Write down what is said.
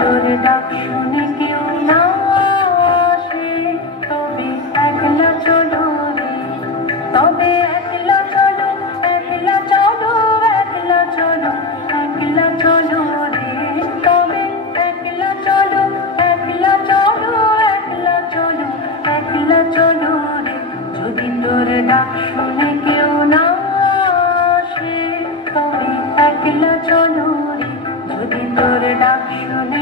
তোর ডাক শুনে কেউ না আসে, তবে একলা চলো রে, তবে একলা চলো, একলা চলো, একলা চলো, একলা চলো রে, তবে একলা চলো, একলা চলো, একলা চলো, একলা চলো রে। যদি তোর ডাক শুনে কেউ না আসে, তবে একলা চলো রে, যদি তোর ডাক শুনে